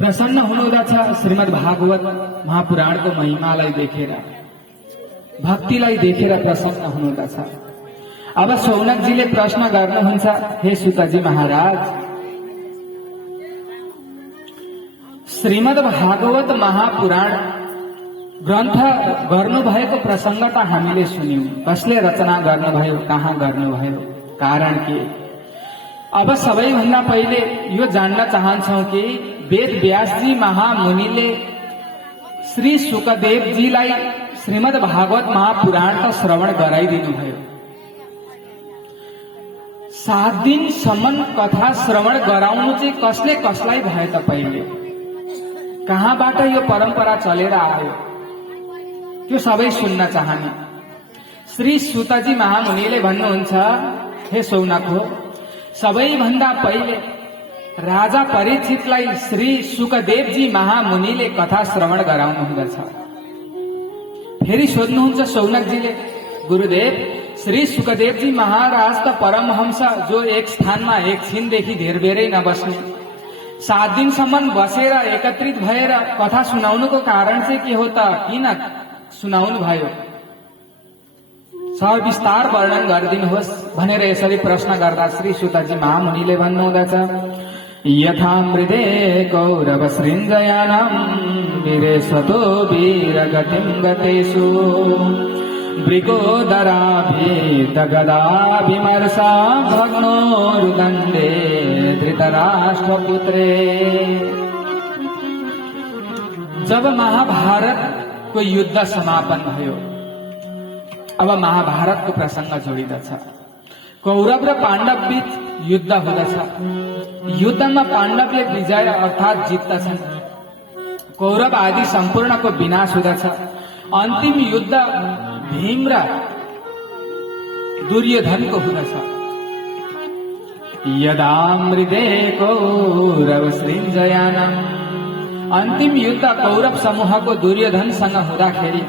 प्रसन्न हुनुहुँदछ श्रीमद् भागवत महापुराणको महिमालाई देखेर, भक्तिलाई देखेर प्रसन्न हुनुहुँदछ। अब सौनकजीले प्रश्न गर्नुहुन्छ, हे सुतजी महाराज, श्रीमद् भागवत महापुराण ग्रन्थ गर्नुभएको प्रसंग त हामीले सुन्यौं। कसले रचना गर्नुभयो, कहाँ गर्नुभयो, कारण के? अब सबैभन्दा पहिले यो जान्न चाहन्छौं कि वेद व्यासजी महामुनिले श्री सुकदेवजीलाई श्रीमद् भागवत महापुराणको श्रवण गराइदिनु भयो। 7 दिनसम्म कथा श्रवण गराउनु चाहिँ कसले कसलाई भयो त? पहिले कहाँबाट यो परम्परा चलेर आयो, त्यो सबै सुन्न चाहने। श्री सुतजी महामुनिले भन्नुहुन्छ, हे सौनक हो, सबैभन्दा पहिले राजा परीक्षितलाई श्री सुकदेवजी महामुनिले कथा श्रवण गराउनु हुँदछ। फेरि सोध्नुहुन्छ सौनकजीले, गुरुदेव, श्री सुकदेवजी महाराज त परमहंस जो एक स्थानमा एकछिनदेखि धेर बेरै नबस्ने, 7 दिनसम्म बसेर एकत्रित भएर कथा सुनाउनुको कारण चाहिँ के हो त? किन सुनाउनु भयो? सविस्तार वर्णन गरिदिनुहोस् भनेर यसरी प्रश्न गर्दा श्री सुतजी महामुनिले भन्नुहुँदछ, यथा मृदे कौरव सृञ्जयानां वीरेशतो वीरगतिं गतेषु मृगोदराभिदगदाभिमर्शा भग्नोरुदण्डे धृतराष्ट्रपुत्रे। जब महाभारतको युद्ध समापन भयो, अब महाभारतको प्रसंग जोडिँदछ। कौरव र पाण्डव बीच युद्ध हुँदछ। युद्धमा पाण्डवले विजय अर्थात जित्दछन्, कौरव आदि सम्पूर्णको विनाश हुँदछ। अन्तिम युद्ध भीम र दुर्योधनको हुँदछ। यदा मृदे कौरव सृञ्जयानां, अन्तिम युद्ध कौरव समूहको दुर्योधनसँग हुँदाखेरि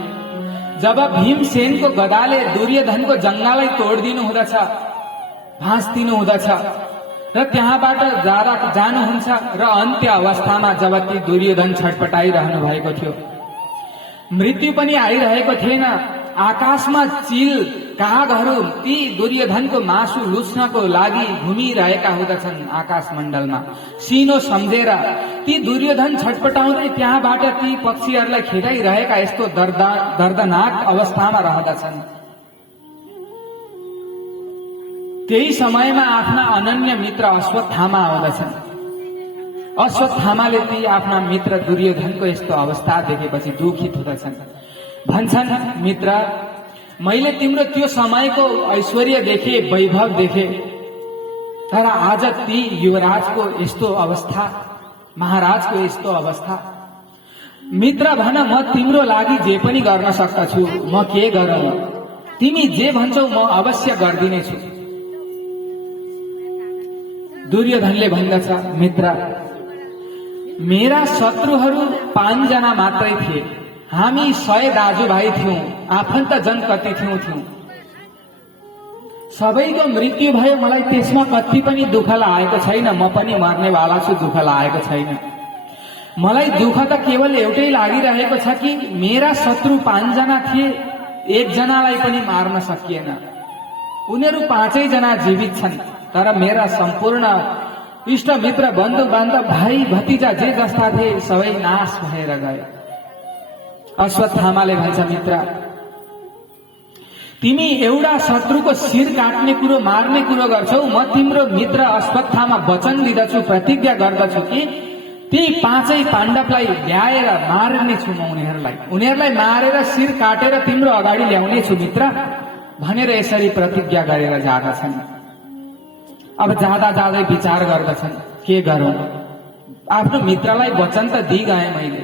जब भीमसेनको गदाले दुर्योधनको जङ्गालाई तोडिदिनु हुँदछ, भाँच्दिनु हुँदछ र त्यहाँबाट जानुहुन्छ र अन्त्य अवस्थामा जब ती दुर्योधन छटपटाइरहनु भएको थियो, मृत्यु पनि आइरहेको थिएन, आकाशमा चिल कागहरू ती दुर्योधनको मासु लुच्नको लागि घुमिरहेका हुँदछन्। आकाश मण्डलमा सिनो सम्झेर ती दुर्योधन छटपटाउँदै त्यहाँबाट ती पक्षीहरूलाई खेदाइरहेका यस्तो दर्दनाक अवस्थामा रहँदछन्। त्यही समयमा आफ्ना अनन्य मित्र अश्वत्थामा आउँदछन्। अश्वत्थामाले ती आफ्ना मित्र दुर्योधनको यस्तो अवस्था देखेपछि दुखित हुँदछन्। भन्छन्, मित्र, मैले तिम्रो त्यो समयको ऐश्वर्य देखे, वैभव देखे, तर आज ती युवराजको यस्तो अवस्था, महाराजको यस्तो अवस्था। मित्र भन, म तिम्रो लागि जे पनि गर्न सक्दछु, म के गरौँ? तिमी जे भन्छौ म अवश्य गर्दिनेछु। दुर्योधनले भन्दछ, मित्र, मेरा शत्रुहरू 5 जना मात्रै थिए। हामी 100 दाजुभाइ थियौं, आफन्त जन कति थियौं। सबैको मृत्यु भयो, मलाई त्यसमा कति पनि दुःख लागेको छैन। म पनि मर्नेवाला छु, दुःख लागेको छैन। मलाई दुःख त केवल एउटै लागिरहेको छ कि मेरा शत्रु 5 जना थिए, 1 जनालाई पनि मार्न सकिएन। उनीहरू 5 जना जीवित छन्, तर मेरा सम्पूर्ण इष्ट मित्र, बन्धु बान्धव, भाइ भतिजा जे जस्ता थिए सबै नाश भएर गए। अश्वत्थामाले भन्छ, मित्र, तिमी एउटा शत्रुको शिर काट्ने कुरो, मार्ने कुरो गर्छौ। म तिम्रो मित्र अश्वत्थामा वचन लिँदछु, प्रतिज्ञा गर्दछु कि ती 5 पाण्डवलाई ल्याएर मार्नेछु म। उनीहरूलाई मारेर शिर काटेर तिम्रो अगाडि ल्याउनेछु मित्र भनेर यसरी प्रतिज्ञा गरेर जाँदछन्। अब जाँदा जाँदै विचार गर्दछन्, के गरौँ? आफ्नो मित्रलाई वचन त दिइगए मैले।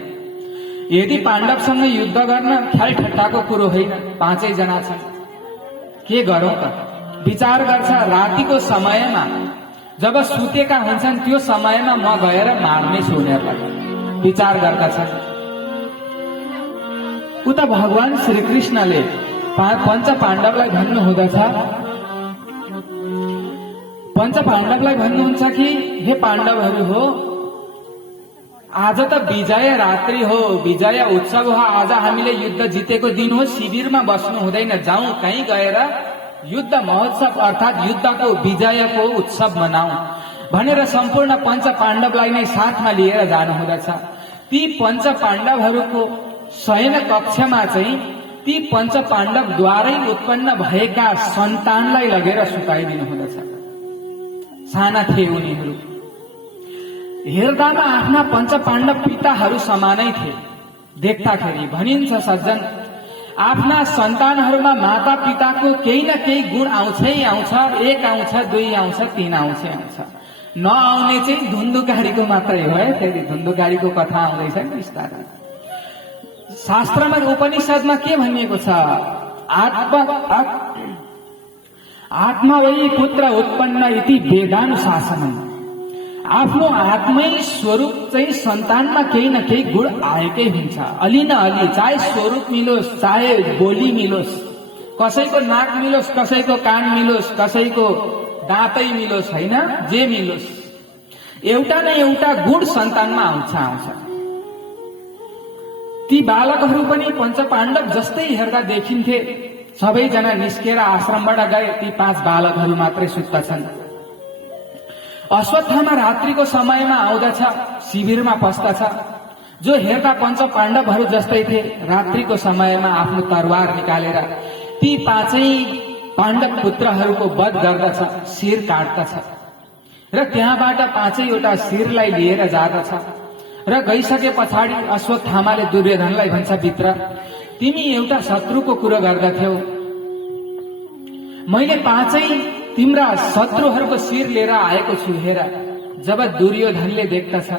यदि पाण्डवसँग युद्ध गर्न ख्याल ठट्टाको कुरो होइन, 5 जना छन्, के गरौँ त? विचार गर्छ। रातिको समयमा जब सुतेका हुन्छन् त्यो समयमा म गएर मार्नेछु उनीहरूलाई, विचार गर्दछन्। उता भगवान श्रीकृष्णले पञ्च पाण्डवलाई भन्नु हुँदछ, पञ्च पाण्डवलाई भन्नुहुन्छ कि हे पाण्डवहरू हो, आज त विजय रात्रि हो, विजय उत्सव हो। आज हामीले युद्ध जितेको दिन हो, शिविरमा बस्नु हुँदैन, जाउँ कहीँ गएर युद्ध महोत्सव अर्थात् युद्धको विजयको उत्सव मनाऊ भनेर सम्पूर्ण पञ्च पाण्डवलाई नै साथमा लिएर जानु हुँदछ। ती पञ्च पाण्डवहरूको शयन कक्षमा चाहिँ ती पञ्च पाण्डवद्वारै उत्पन्न भएका सन्तानलाई लगेर सुताइदिनु हुँदछ। साना थिए उनीहरू, हेर्दामा आफ्ना पञ्च पाण्डव पिताहरू समानै थिए। देख्दाखेरि भनिन्छ सज्जन, आफ्ना सन्तानहरूमा माता पिताको केही न केही गुण आउँछै आउँछ। एक आउँछ, दुई आउँछ, तीन आउँछै आउँछ। नआउने चाहिँ धुन्धुकारीको मात्रै हो है। फेरि धुन्धुकारीको कथा आउँदैछ नि बिस्तारै। शास्त्रमा उपनिषदमा के भनिएको छ? आत्मा वै पुत्र उत्पन्न इति वेदानुशासनम्। आफ्नो आत्मै स्वरूप चाहिँ सन्तानमा केही न केही गुण आएकै हुन्छ। अलि न अलि, चाहे स्वरूप मिलोस्, चाहे बोली मिलोस्, कसैको नाक मिलोस्, कसैको कान मिलोस्, कसैको दाँतै मिलोस्, होइन, जे मिलोस्, एउटा न एउटा गुण सन्तानमा आउँछ। ती बालकहरू पनि पञ्च पाण्डव जस्तै हेर्दा देखिन्थे। सबैजना निस्केर आश्रमबाट गए, ती 5 बालकहरू मात्रै सुत्दछन्। अश्वत्थामा रात्रिको समयमा आउँदछ, शिविरमा पस्दछ। जो हेर्दा पञ्च पाण्डवहरू जस्तै थिए, रात्रिको समयमा आफ्नो तरवार निकालेर ती 5 पाण्डव पुत्रहरूको वध गर्दछ, शिर काट्दछ र त्यहाँबाट 5वटा शिरलाई लिएर जाँदछ। र गइसके पछाडि अश्वत्थामाले दुर्योधनलाई भन्छ, भित्र तिमी एउटा शत्रुको कुरो गर्दथ्यौ, मैले 5 तिम्रा शत्रुहरूको शिर लिएर आएको छु, हेर। जब दुर्योधनले देख्दछ,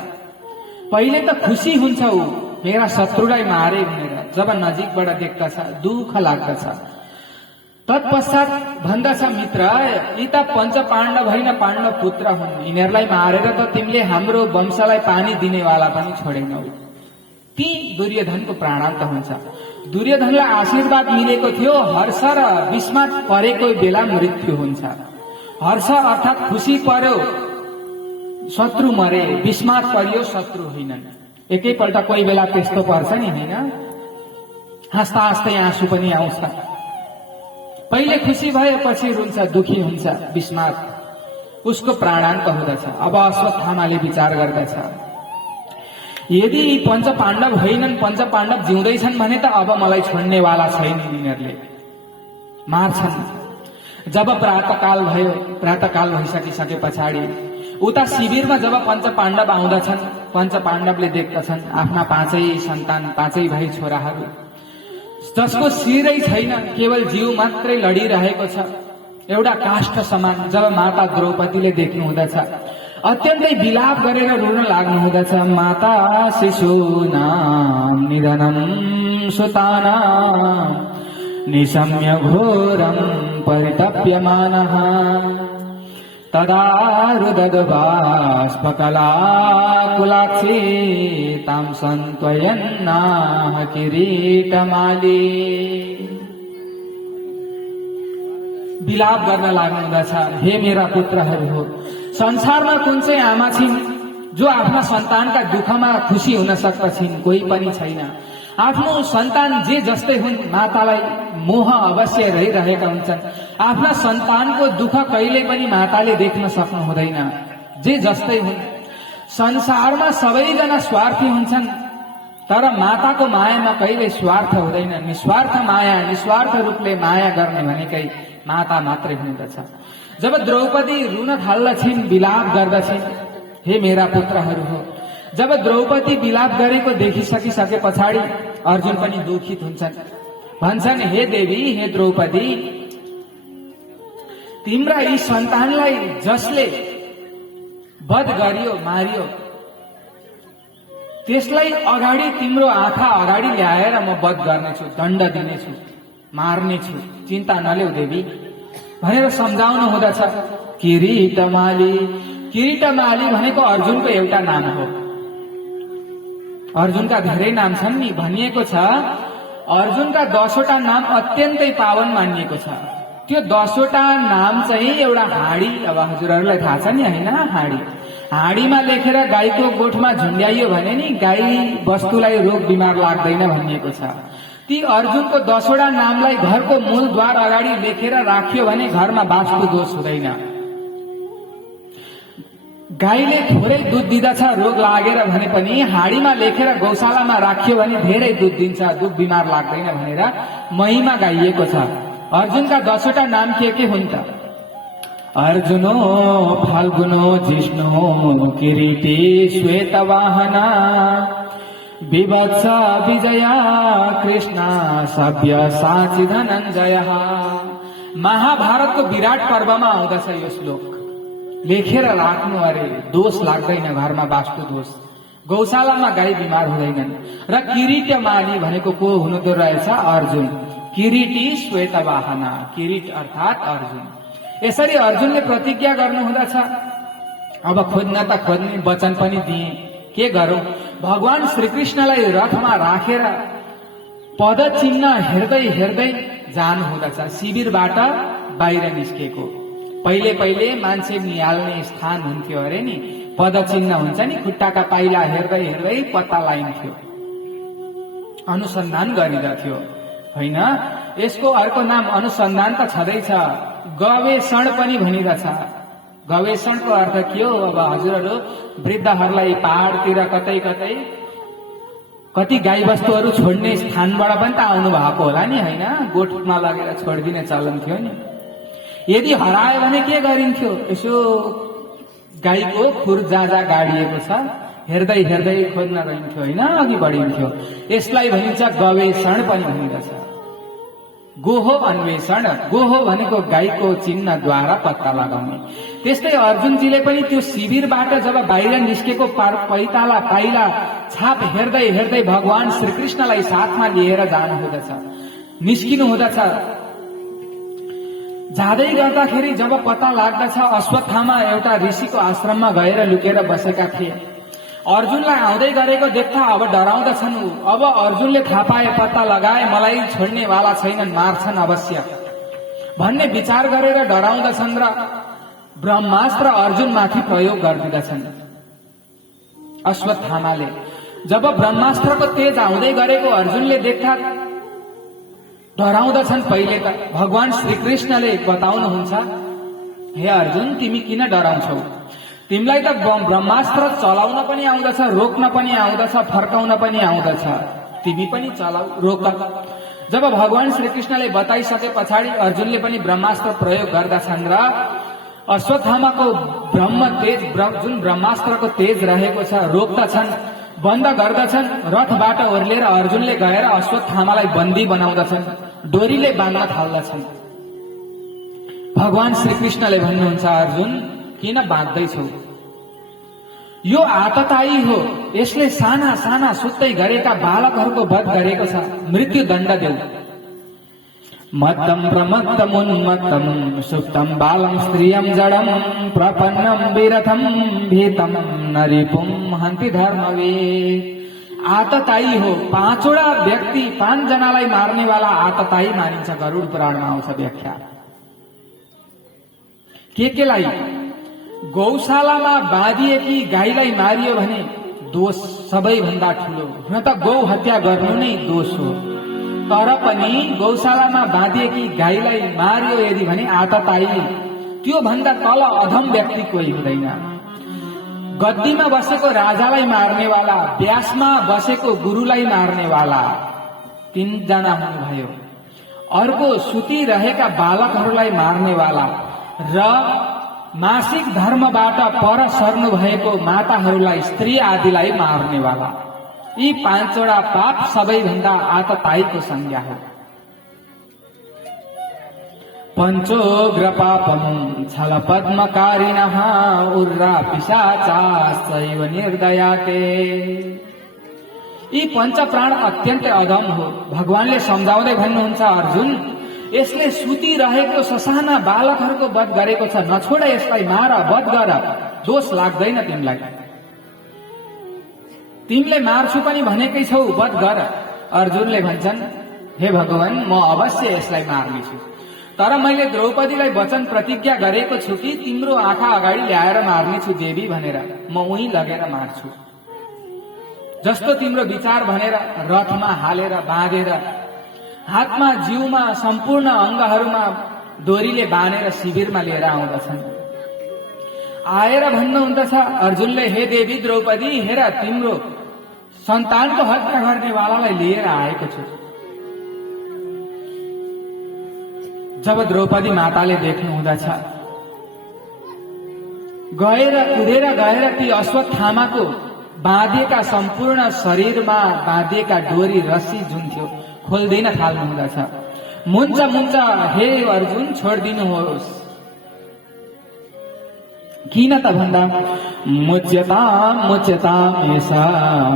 पहिले त खुसी हुन्छ ऊ, मेरा शत्रुलाई मारे भनेर। जब नजिकबाट देख्दछ, दुःख लाग्दछ। तत्पश्चात भन्दछ, मित्र, यी त पञ्च पाण्डव होइन, पाण्डव पुत्र हुन्। यिनीहरूलाई मारेर त तिमीले हाम्रो वंशलाई पानी दिनेवाला पनि छोडेनौ। ती दुर्योधनको प्राणान्त हुन्छ। दुर्योधनलाई आशीर्वाद मिलेको थियो, हर्ष र विस्मात परेको बेला मृत्यु हुन्छ। हर्ष अर्थात् खुसी पर्यो, शत्रु मरे, विस्मात परियो, शत्रु होइनन्। एकैपल्ट कोही बेला त्यस्तो पर्छ नि, होइन? हाँस्दा हाँस्दै आँसु पनि आउँछ। पहिले खुसी भएपछि रुन्छ, दुखी हुन्छ, विस्मात, उसको प्राणान्त हुँदछ। अब अश्वत्थामाले विचार गर्दछ, यदि पञ्च पाण्डव होइनन्, पञ्च पाण्डव जिउँदैछन् भने त अब मलाई छोड्नेवाला छैन, यिनीहरूले मार्छन्। जब प्रातःकाल भयो, प्रातःकाल भइसकिसके पछाडि उता शिविरमा जब पञ्च पाण्डव आउँदछन्, पञ्च पाण्डवले देख्दछन् आफ्ना 5 सन्तान, 5 भाइ छोराहरू, जसको शिरै छैन, केवल जीव मात्रै लडिरहेको छ, एउटा काष्ठ समान। जब माता द्रौपदीले देख्नु हुँदछ, अत्यन्तै विलाप गरेर रुन लाग्नु हुँदछ। माता शिशूनां निधनं सुतानां निशम्य घोरं परितप्यमानः तदा रुदद्बाष्पकलाकुलाक्षी तां सन्त्वयन्नाह किरीटमाली। विलाप गर्न लाग्नु हुँदछ, हे मेरा पुत्रहरू हो, संसारमा कुन चाहिँ आमा छिन् जो आफ्ना सन्तानका दुःखमा खुसी हुन सक्दछिन्? कोही पनि छैन। आफ्नो सन्तान जे जस्तै हुन्, मातालाई मोह अवश्य रहिरहेका हुन्छन्। आफ्ना सन्तानको दुःख कहिले पनि माताले देख्न सक्नु हुँदैन, जे जस्तै हुन्। संसारमा सबैजना स्वार्थी हुन्छन्, तर माताको मायामा कहिले स्वार्थ हुँदैन। निस्वार्थ माया, निस्वार्थ रूपले माया गर्ने भनेकै माता मात्रै हुँदछ। जब द्रौपदी रुन थाल्दछिन्, विलाप गर्दछिन्, हे मेरा पुत्रहरू हो, जब द्रौपदी विलाप गरेको देखिसकिसके पछाडि अर्जुन पनि दुखित हुन्छन्। भन्छन्, हे देवी, हे द्रौपदी, तिम्रा यी सन्तानलाई जसले वध गरियो, मारियो, त्यसलाई अगाडि तिम्रो आँखा अगाडि ल्याएर म वध गर्नेछु, दण्ड दिनेछु, मार्नेछु, चिन्ता नलेऊ देवी भनेर सम्झाउनु हुँदछ। किरीटमाली, किरीटमाली भनेको अर्जुनको एउटा नाम हो। अर्जुनका धेरै नाम छन् नि, भनिएको छ अर्जुनका 10वटा नाम अत्यन्तै पावन मानिएको छ। त्यो 10वटा नाम चाहिँ एउटा हाँडी, अब हजुरहरूलाई थाहा छ नि, होइन? हाँडी, हाँडीमा लेखेर गाईको गोठमा झुन्ड्याइयो भने नि गाई वस्तुलाई रोग बिमार लाग्दैन भनिएको छ। ती अर्जुनको 10वटा नामलाई घरको मूलद्वार अगाडि लेखेर राखियो भने घरमा वास्तु दोष हुँदैन। गाईले थोरै दुध दिँदछ रोग लागेर भने पनि हाँडीमा लेखेर गौशालामा राखियो भने धेरै दुध दिन्छ, दुध बिमार लाग्दैन भनेर महिमा गाइएको छ। अर्जुनका 10वटा नाम के हुन् त? अर्जुनो फाल्गुनो जिष्णु किरीटी श्वेतवाहना विवत्स विजया कृष्ण सभ्य साची धनञ्जय। महाभारतको विराट पर्वमा आउँदछ यो श्लोक। लेखेर राख्नु अरे दोष लाग्दैन, घरमा वास्तु दोष, गौशालामा गाई बिमार हुँदैनन्। र किरीटमाली भनेको को हुनुहुँदो रहेछ? अर्जुन। किरीटी श्वेतवाहना, किरीट अर्थात अर्जुन। यसरी अर्जुनले प्रतिज्ञा गर्नु हुँदछ। अब खोज्न त खोज्ने वचन पनि दिए, के गरौं? भगवान श्रीकृष्णलाई रथमा राखेर पदचिन्ह हेर्दै हेर्दै जानु हुँदछ। शिविरबाट बाहिर निस्केको पहिले पहिले मान्छे निहाल्ने स्थान हुन्थ्यो अरे नि, पदचिन्ह हुन्छ नि, खुट्टाका पाइला हेर्दै हेर्दै पत्ता लगाइन्थ्यो, अनुसन्धान गरिरह्थ्यो होइन। यसको अर्को नाम अनुसन्धान त छँदैछ, गवेषण पनि भनिरहेछ। गवेषणको अर्थ के हो? अब हजुरहरू वृद्धहरूलाई पहाडतिर कतै कतै कति गाई वस्तुहरू छोड्ने स्थानबाट पनि त आउनु भएको होला नि होइन, गोठमा लगेर छोडिदिने चलन थियो नि। यदि हरायो भने के गरिन्थ्यो? यसो गाईको खुर जहाँ गाडिएको छ हेर्दै हेर्दै खोज्न गइन्थ्यो होइन, अघि बढिन्थ्यो। यसलाई भनिन्छ गवेषण पनि भनिन्छ। गोहो अन्वेषण, गोहो भनेको गाईको चिन्हद्वारा पत्ता लगाउने। त्यस्तै अर्जुनजीले पनि त्यो शिविरबाट जब बाहिर निस्केको पैताला पाइला छाप हेर्दै हेर्दै भगवान श्रीकृष्णलाई साथमा लिएर जानु हुँदछ, निस्किनु हुँदछ। जाँदै गर्दाखेरि जब पत्ता लाग्दछ अश्वत्थामा एउटा ऋषिको आश्रममा गएर लुकेर बसेका थिए। अर्जुनलाई आउँदै गरेको देख्दा अब डराउँदछन्। अब अर्जुनले थाहा पाए, पत्ता लगाए मलाई छोड्नेवाला छैनन्, मार्छन् अवश्य भन्ने विचार गरेर डराउँदछन् र ब्रह्मास्त्र अर्जुनमाथि प्रयोग गरिदिँदछन्। अश्वत्थामाले जब ब्रह्मास्त्रको तेज आउँदै गरेको अर्जुनले देख्दा डराउँदछन्। पहिले त भगवान श्रीकृष्णले बताउनुहुन्छ, हे अर्जुन तिमी किन डराउँछौ? तिमीलाई त ब्रह्मास्त्र चलाउन पनि आउँदछ, रोक्न पनि आउँदछ, फर्काउन पनि आउँदछ, तिमी पनि चलाऊ, रोक। जब भगवान श्रीकृष्णले बताइसके पछाडि अर्जुनले पनि ब्रह्मास्त्र प्रयोग गर्दछन् र अश्वत्थामाको ब्रह्म तेज, जुन ब्रह्मास्त्रको तेज रहेको छ, रोक्दछन्, बन्द गर्दछन्। रथबाट ओर्लेर अर्जुनले गएर अश्वत्थामालाई बन्दी बनाउँदछन्, डोरीले बाँध्न थाल्दछन्। भगवान श्रीकृष्णले भन्नुहुन्छ, अर्जुन किन बाँध्दैछौ? यो आततायी हो, यसले साना साना सुत्दै गरेका बालकहरूको वध गरेको छ, मृत्यु दण्ड देऊ। मत्तम प्रमत्तम उन्मत्तम सुप्तम बालम स्त्रियम जडम प्रपन्नम विरथम भीतम नरिपुम हन्ति धर्मवे। आततायी हो, 5वटा व्यक्ति 5 जनालाई मार्नेवाला आततायी मानिन्छ। गरुड पुराणमा आउँछ व्याख्या। केलाई? गौशालामा बाँधिएकी गाईलाई मारियो भने दोष सबैभन्दा ठुलो। हुन त गौ हत्या गर्नु नै दोष हो, तर पनि गौशालामा बाँधिएकी गाईलाई मारियो यदि भने आततायी, त्यो भन्दा तल अधम व्यक्ति कोही हुँदैन। गद्दीमा बसेको राजालाई मार्नेवाला, व्यासमा बसेको गुरुलाई मार्नेवाला 3 जना हुनुभयो। अर्को सुतिरहेका बालकहरूलाई मार्नेवाला र मासिक धर्मबाट पर सर्नु भएको माताहरूलाई, स्त्री आदिलाई मार्नेवाला। यी 5वटा पाप सबैभन्दा आततायीको संज्ञा हो। पंचोग्र पापम छल पद्मकारिणः उर्रा पिशाचाश्चैव निर्दयाते। यी 5 प्राण अत्यन्तै अधम हो। भगवानले सम्झाउँदै भन्नुहुन्छ, अर्जुन यसले सुतिरहेको ससाना बालकहरूको वध गरेको छ, नछोड यसलाई, मार, वध गर, दोष लाग्दैन तिमीलाई। तिमीले मार्छु पनि भनेकै छौ, वध गर। अर्जुनले भन्छन्, हे भगवान म अवश्य यसलाई मार्नेछु। तर मैले द्रौपदीलाई वचन प्रतिज्ञा गरेको छु कि तिम्रो आँखा अगाडि ल्याएर मार्नेछु देवी भनेर, म उही लगेर मार्छु। जस्तो तिम्रो विचार भनेर रथमा हालेर बाँधेर हातमा जिउमा सम्पूर्ण अङ्गहरूमा डोरीले बाँधेर शिविरमा लिएर आउँदछन्। आएर भन्नुहुँदछ अर्जुनले, हे देवी द्रौपदी, हेर तिम्रो सन्तानको हत्या गर्नेवालालाई लिएर आएको छु। जब द्रौपदी माताले देख्नु हुँदछ, कुदेर गएर ती अश्वत्थामाको बाँधिएका सम्पूर्ण शरीरमा बाँधिएका डोरी रस्सी जुन थियो खोल्दिन थाल्नु हुँदछ। मुन्छ मुन्छ हे अर्जुन, छोडिदिनुहोस्। किन त भन्दा मुच्यताम एषा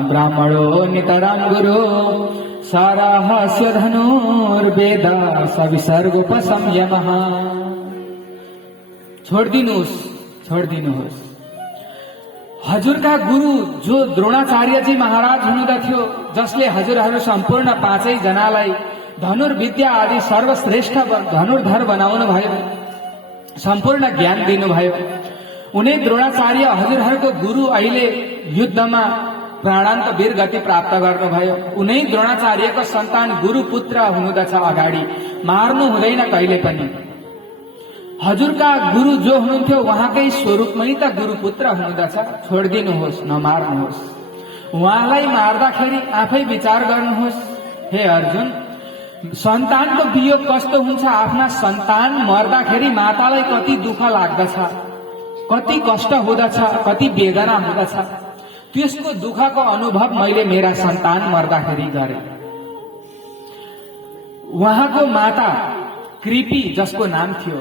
ब्राह्मणो नितरां गुरु साराहस्य धनुर्वेद सविसर्गोपसंयमः। छोडिदिनुहोस्। हजुरका गुरु जो द्रोणाचार्यजी महाराज हुनुहुँदथ्यो, जसले हजुरहरू सम्पूर्ण पाँचै जनालाई धनुर्विद्या आदि सर्वश्रेष्ठ धनुर्धर बनाउनु भयो, सम्पूर्ण ज्ञान दिनुभयो, उनी द्रोणाचार्य हजुरहरूको गुरु अहिले युद्धमा प्राणान्त वीर गति प्राप्त गर्नुभयो। उनी द्रोणाचार्यको सन्तान गुरुपुत्र हुनुहुँदछ। अगाडि मार्नु हुँदैन कहिले पनि। हजुरका गुरु जो हुनुहुन्थ्यो उहाँकै स्वरूपमै त गुरुपुत्र हुनुहुँदछ। छोडिदिनुहोस्, नमार्नुहोस्। उहाँलाई मार्दाखेरि आफै विचार गर्नुहोस्। हे अर्जुन, सन्तानको वियोग कस्तो हुन्छ? आफ्ना सन्तान मर्दाखेरि मातालाई कति दुःख लाग्दछ, कति कष्ट हुँदछ, कति वेदना हुँदछ। त्यसको दुःखको अनुभव मैले मेरा सन्तान मर्दाखेरि गरे। उहाँको माता कृपी, जसको नाम थियो,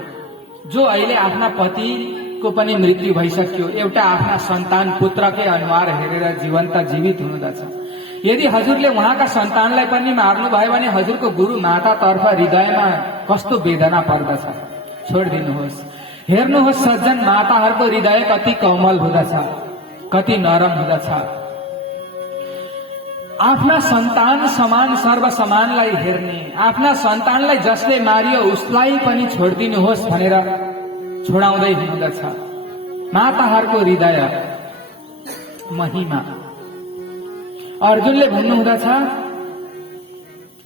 जो अहिले आफ्ना पतिको पनि मृत्यु भइसक्यो, एउटा आफ्ना सन्तान पुत्रकै अनुहार हेरेर जीवित हुनुहुँदछ। यदि हजुरले उहाँका सन्तानलाई पनि मार्नुभयो भने हजुरको गुरु मातातर्फ हृदयमा कस्तो वेदना पर्दछ। छोडिदिनुहोस्। हेर्नुहोस् सज्जन, माताहरूको हृदय कति कोमल हुँदछ, कति नरम हुँदछ। आफ्ना सन्तान समान सर्व समानलाई हेर्ने, आफ्ना सन्तानलाई जसले मारियो उसलाई पनि छोडिदिनुहोस् भनेर छोडाउँदै हुनुहुँदछ। माताहरूको हृदय महिमा। अर्जुनले भन्नुहुँदछ,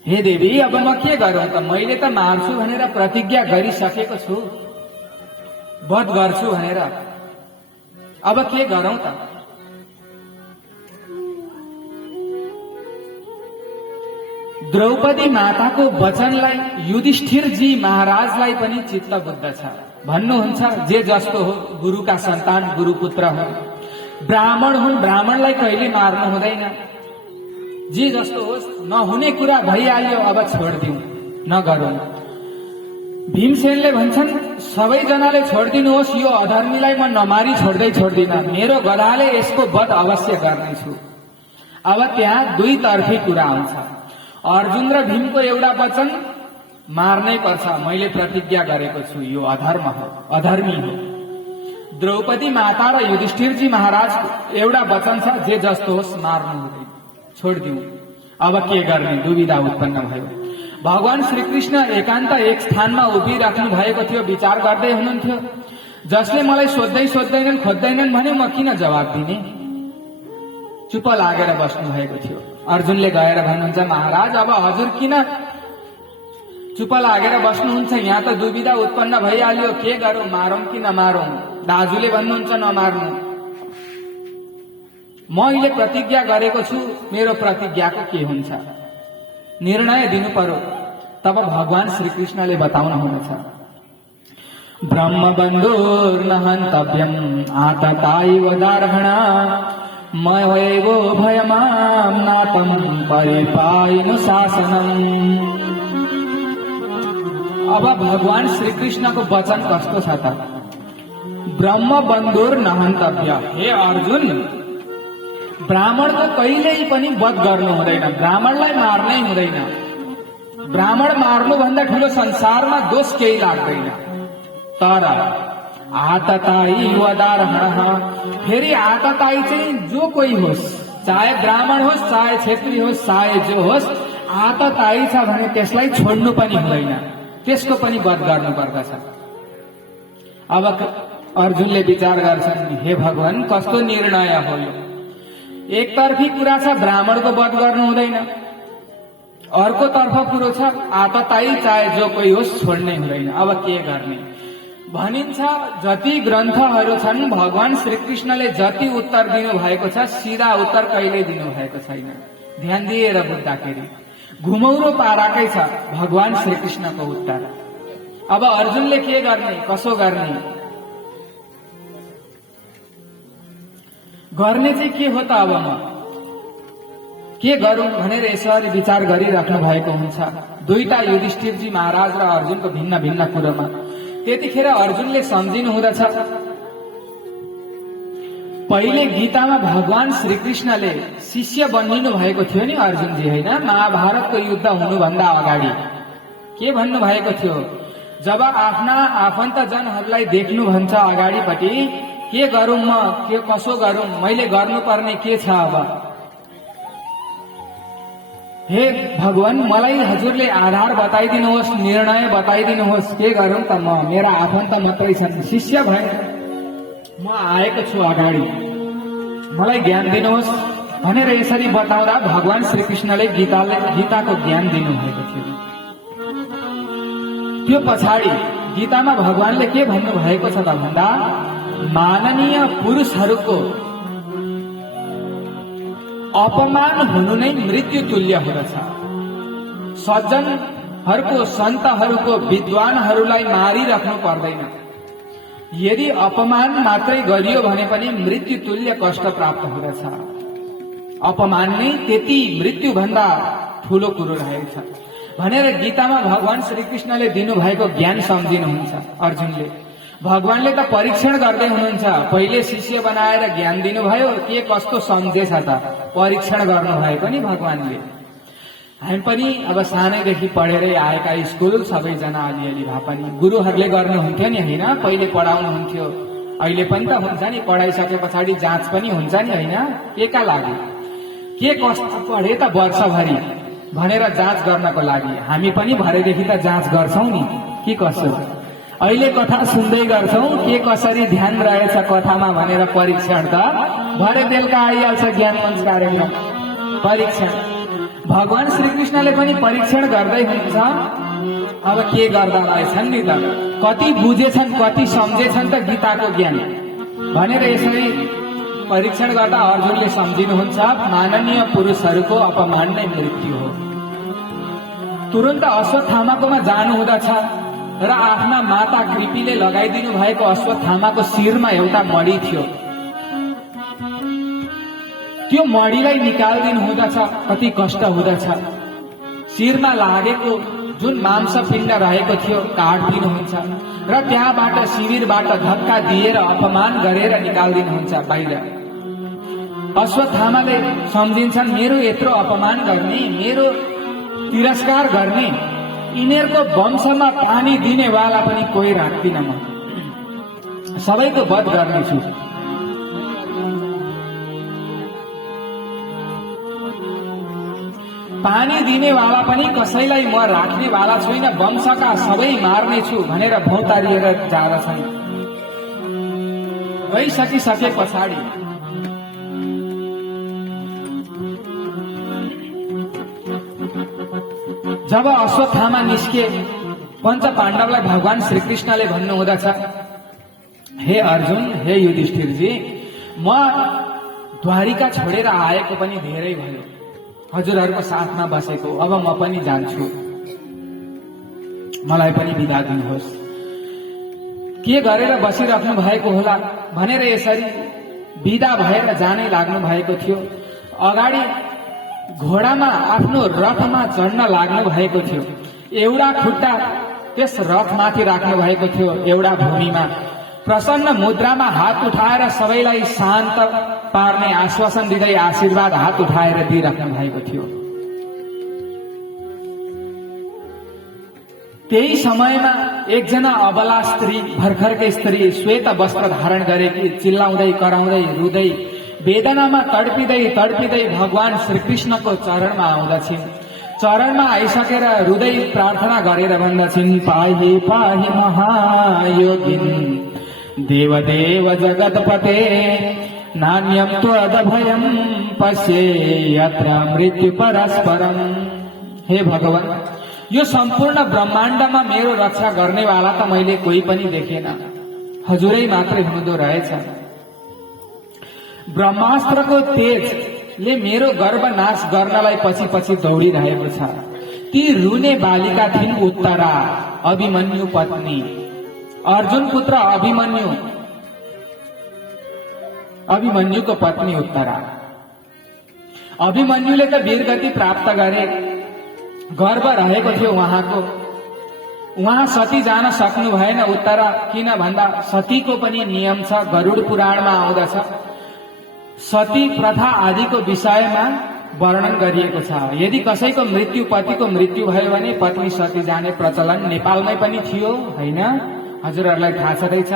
हे देवी, अब म के गरौँ त? मैले त मार्छु भनेर प्रतिज्ञा गरिसकेको छु, वध गर्छु भनेर। अब के गरौँ त? द्रौपदी माताको वचनलाई युधिष्ठिरजी महाराजलाई पनि चित्त बुद्ध छ। भन्नुहुन्छ, जे जस्तो हो, गुरुका सन्तान गुरुपुत्र हो, ब्राह्मण हुन्, ब्राह्मणलाई कहिले मार्नु हुँदैन। जे जस्तो होस्, नहुने कुरा भइहाल्यो, अब छोडिदिउँ, नगरौँ। भीमसेनले भन्छन्, सबैजनाले छोडिदिनुहोस्, यो अधर्मीलाई म नमारी छोड्दिन। मेरो गधाले यसको वध अवश्य गर्नेछु। अब त्यहाँ दुईतर्फी कुरा आउँछ। अर्जुन र भीमको एउटा वचन, मार्नै पर्छ, मैले प्रतिज्ञा गरेको छु, यो अधर्म हो, अधर्मी हो। द्रौपदी माता र युधिष्ठिरजी महाराज एउटा वचन छ, जे जस्तो होस् मार्नु हुँदैन, छोडिदिउँ। अब के गर्ने दुविधा उत्पन्न भयो। भगवान श्रीकृष्ण एकान्त एक स्थानमा उभिराख्नु भएको थियो, विचार गर्दै हुनुहुन्थ्यो। जसले मलाई सोध्दैनन् खोज्दैनन् भने म किन जवाब दिने? चुप लागेर बस्नु भएको थियो। अर्जुनले गएर भन्नुहुन्छ, महाराज, अब हजुर किन चुप लागेर बस्नुहुन्छ? यहाँ त दुविधा उत्पन्न भइहाल्यो, के गरौँ, मारौँ कि नमारौँ? दाजुले भन्नुहुन्छ नमार्नु। म अहिले प्रतिज्ञा गरेको छु, मेरो प्रतिज्ञाको के हुन्छ? निर्णय दिनु पर्यो। तब भगवान श्रीकृष्णले बताउनुहुनेछ, ब्रह्मबन्धुर्न हन्तव्यम् आतताइव दार्हणा मयैवो भयमां नातं परिपायनु शासनम्। अब भगवान श्रीकृष्णको वचन कस्तो छ त? ब्रह्मबन्धुर्न हन्तव्य। हे अर्जुन, ब्राह्मणको कहिल्यै पनि वध गर्नु हुँदैन, ब्राह्मणलाई मार्नै हुँदैन। ब्राह्मण मार्नु भन्दा ठुलो संसारमा दोष केही लाग्दैन। तर आतताई वदारहणः, फेरि आतताई चाहिँ जो कोही होस्, चाहे ब्राह्मण होस्, चाहे क्षेत्री होस्, चाहे जो होस्, आतताई छ भने त्यसलाई छोड्नु पनि हुँदैन। त्यसको पनि वध गर्नुपर्दछ। अब अर्जुनले विचार गर्छन्, हे भगवान कस्तो निर्णय हो यो। एकतर्फी कुरा छ ब्राह्मणको वध गर्नु हुँदैन, अर्को तर्फ कुरो छ आतताई चाहे जो कोही होस् छोड्नै हुँदैन। अब के गर्ने भनिन्छ, जति ग्रन्थहरू छन् भगवान श्रीकृष्णले जति उत्तर दिनु भएको छ सीधा उत्तर कहिल्यै दिनु भएको छैन। ध्यान दिएर बुझ्दाखेरि घुमौरो पाराकै छ भगवान श्रीकृष्णको उत्तर। अब अर्जुनले के गर्ने, कसो गर्ने चाहिँ के हो त। अब म के गरौं भनेर यसरी विचार गरिराख्नु भएको हुन्छ दुईटा युधिष्ठिरजी महाराज र अर्जुनको भिन्न भिन्न कुरोमा। त्यतिखेर अर्जुनले सम्झिनु हुँदछ, पहिले गीतामा भगवान श्रीकृष्णले शिष्य बनिनु भएको थियो नि अर्जुनजी, होइन? महाभारतको युद्ध हुनुभन्दा अगाडि के भन्नु भएको थियो, जब आफ्ना आफन्तजनहरूलाई देख्नु भन्छ अगाडिपट्टि, के गरौं म, के कसो गरौं, मैले गर्नुपर्ने के छ। अब हे भगवान मलाई हजुरले आधार बताइदिनुहोस्, निर्णय बताइदिनुहोस्, के गरौं त म, मेरा आफन्त मात्रै छन्, शिष्य भए म आएको छु अगाडि, मलाई ज्ञान दिनुहोस् भनेर यसरी बताउँदा भगवान श्रीकृष्णले गीताको ज्ञान दिनुभएको थियो। त्यो पछाडि गीतामा भगवानले के भन्नु भएको छ त भन्दा, माननीय पुरुषहरूको अपमान हुनु नै मृत्यु तुल्य हुँदछ। सज्जनहरूको, सन्तहरूको, विद्वानहरूलाई मारिराख्नु पर्दैन। यदि अपमान मात्रै गरियो भने पनि मृत्यु तुल्य कष्ट प्राप्त हुँदछ। अपमान नै त्यति मृत्यु भन्दा ठूलो कुरो रहेछ भनेर गीतामा भगवान श्रीकृष्णले दिनुभएको ज्ञान सम्झिनुहुन्छ अर्जुनले। भगवानले त परीक्षण गर्दै हुनुहुन्छ, पहिले शिष्य बनाएर ज्ञान दिनुभयो, के कस्तो सम्झेछ त परीक्षण गर्नुभएको नि भगवानले। हामी पनि अब सानैदेखि पढेरै आएका, स्कुल सबैजना अलिअलि भए पनि गुरुहरूले गर्नुहुन्थ्यो नि, होइन? पहिले पढाउनुहुन्थ्यो, अहिले पनि त हुन्छ नि, पढाइसके पछाडि जाँच पनि हुन्छ नि, होइन? के का लागि, के कस्तो पढे त वर्षभरि भनेर जाँच गर्नको लागि हामी पनि भरेदेखि त जाँच गर्छौं नि, के कसो। अहिले कथा सुन्दै गर्छौं, के कसरी ध्यान रहेछ कथामा भनेर परीक्षण त भरे बेलुका आइहाल्छ ज्ञान मञ्च कार्यक्रम परीक्षण। भगवान श्रीकृष्णले पनि परीक्षण गर्दै हुनुहुन्छ। अब के गर्दा रहेछन् नि त, कति बुझेछन्, कति सम्झेछन् त गीताको ज्ञान भनेर यसरी परीक्षण गर्दा अर्जुनले सम्झिनुहुन्छ, माननीय पुरुषहरूको अपमान नै मृत्यु हो। तुरन्त अश्वत्थामाकोमा जानु हुँदछ र आफ्ना माता कृपिले लगाइदिनु भएको अश्वत्थामाको शिरमा एउटा मडी थियो, त्यो मडीलाई निकाल्दिनु हुँदछ। कति कष्ट हुँदछ, शिरमा लागेको जुन मांसपिण्ड रहेको थियो काट्दिनुहुन्छ र त्यहाँबाट शिविरबाट धक्का दिएर अपमान गरेर निकाल्दिनुहुन्छ बाहिर। अश्वत्थामाले सम्झिन्छन्, मेरो यत्रो अपमान गर्ने, मेरो तिरस्कार गर्ने, यिनीहरूको वंशमा पानी दिनेवाला पनि कोही राख्दिन, म सबैको वध गर्नेछु। पानी दिनेवाला पनि कसैलाई म राख्नेवाला छुइन, वंशका सबै मार्नेछु भनेर भौतारिएर जाँदछन्। गइसकिसके पछाडि जब अश्वत्थामा निस्के, पञ्च पाण्डवलाई भगवान श्रीकृष्णले भन्नु हुँदछ, हे अर्जुन, हे युधिष्ठिरजी, म द्वारिका छोडेर आएको पनि धेरै भयो, हजुरहरूको साथमा बसेको, अब म पनि जान्छु, मलाई पनि बिदा दिनुहोस्। के गरेर बसिराख्नु भएको होला भनेर यसरी बिदा भएर जानै लाग्नु भएको थियो। अगाडि घोडामा आफ्नो रथमा चढ्न लाग्नु भएको थियो। एउटा खुट्टा त्यस रथमाथि राख्नु भएको थियो, एउटा भूमिमा प्रसन्न मुद्रामा हात उठाएर सबैलाई शान्त पार्ने आश्वासन दिँदै आशीर्वाद हात उठाएर दिइराख्नु भएको थियो। त्यही समयमा एकजना अबला स्त्री, भर्खरकै स्त्री, श्वेत वस्त्र धारण गरेकी, चिल्लाउँदै कराउँदै रुँदै वेदनामा तडपिँदै तडपिँदै भगवान श्रीकृष्णको चरणमा आउँदछिन्। चरणमा आइसकेर हृदय प्रार्थना गरेर भन्दछिन्, पाहि पाहि महायोगिन देवदेव जगतपते नान्यम त्वदभयं पश्ये यत्र मृत्यु परस्परम। हे भगवान, यो सम्पूर्ण ब्रह्माण्डमा मेरो रक्षा गर्नेवाला त मैले कोही पनि देखेन, हजुरै मात्रै हुँदो रहेछ। ब्रह्मास्त्रको तेजले मेरो गर्भनाश गर्नलाई पछि पछि दौडिरहेको छ। ती रुने बालिका थिइन् उत्तरा, अभिमन्यु पत्नी, अर्जुन पुत्र अभिमन्युको पत्नी उत्तरा। अभिमन्युले त वीरगति प्राप्त गरे, गर्व रहेको थियो उहाँको। उहाँ सती जान सक्नु भएन उत्तरा, किन भन्दा सतीको पनि नियम छ, गरुड पुराणमा आउँदछ। सती प्रथा आदिको विषयमा वर्णन गरिएको छ। यदि कसैको मृत्यु, पतिको मृत्यु भयो भने पत्नी सती जाने प्रचलन नेपालमै पनि थियो, होइन? हजुरहरूलाई थाहा छँदैछ।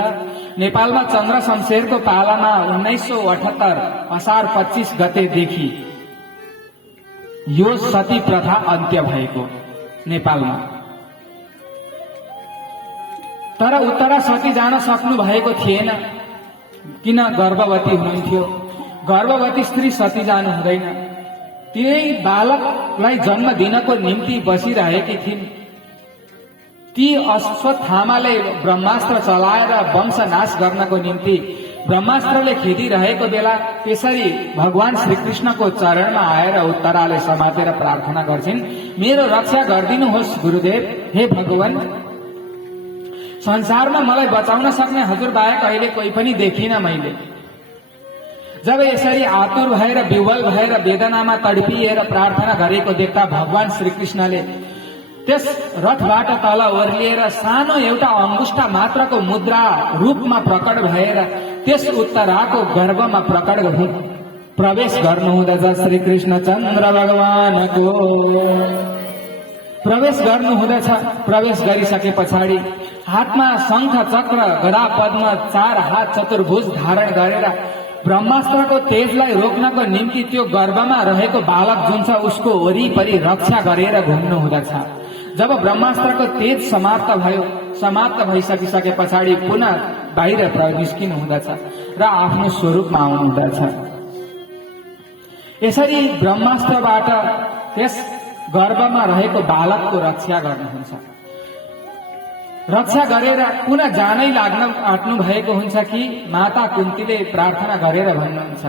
नेपालमा चन्द्र शमशेरको पालामा 1978 असार 25 गतेदेखि यो सती प्रथा अन्त्य भएको नेपालमा। तर उत्तरा सती जान सक्नु भएको थिएन, किन? गर्भवती हुनुहुन्थ्यो। गर्भवती स्त्री सती जानु हुँदैन। तिनै बालकलाई जन्म दिनको निम्ति बसिरहेकी थिइन्। ती अश्वत्थामाले ब्रह्मास्त्र चलाएर वंशनाश गर्नको निम्ति ब्रह्मास्त्रले खेदिरहेको बेला त्यसरी भगवान श्रीकृष्णको चरणमा आएर उत्तराले समातेर प्रार्थना गर्छिन्, मेरो रक्षा गरिदिनुहोस् गुरुदेव। हे भगवान, संसारमा मलाई बचाउन सक्ने हजुर बाहेक अहिले कोही पनि देखिन मैले। जब यसरी आतुर भएर विह्वल भएर वेदनामा तडपिएर प्रार्थना गरेको देख्दा भगवान श्रीकृष्णले त्यस रथबाट तल ओर्लिएर सानो एउटा अंगुष्ठा मात्रको मुद्रा रूपमा प्रकट भएर त्यस उत्तराको गर्भमा प्रवेश गर्नुहुँदछ। श्रीकृष्ण चन्द्र भगवानको प्रवेश गर्नुहुँदछ। प्रवेश गरिसके पछाडि हातमा शंख चक्र गदा पद्म 4 हात चतुर्भुज धारण गरेर ब्रह्मास्त्रको तेजलाई रोक्नको निम्ति त्यो गर्भमा रहेको बालक जुन छ उसको वरिपरि रक्षा गरेर घुम्नु हुँदछ। जब ब्रह्मास्त्रको तेज समाप्त भइसकिसके पछाडि पुनः बाहिर निस्किनु हुँदछ र आफ्नो स्वरूपमा आउनु हुँदछ। यसरी ब्रह्मास्त्रबाट त्यस गर्भमा रहेको बालकको रक्षा गर्नुहुन्छ। रक्षा गरेर पुनः जानै लाग्न आँट्नु भएको हुन्छ कि माता कुन्तीले प्रार्थना गरेर भन्नुहुन्छ।